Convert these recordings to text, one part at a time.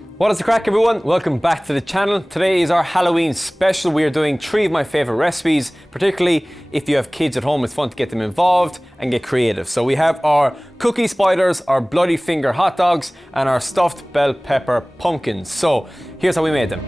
What is the crack, everyone? Welcome back to the channel. Today is our Halloween special. We are doing 3 of my favorite recipes, particularly if you have kids at home. It's fun to get them involved and get creative. So we have our cookie spiders, our bloody finger hot dogs, and our stuffed bell pepper pumpkins. So here's how we made them.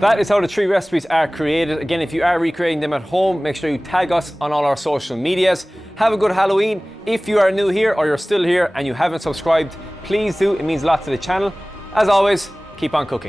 That is how the 3 recipes are created. Again, if you are recreating them at home, make sure you tag us on all our social medias. Have a good Halloween. If you are new here or you're still here and you haven't subscribed, please do. It means a lot to the channel. As always, keep on cooking.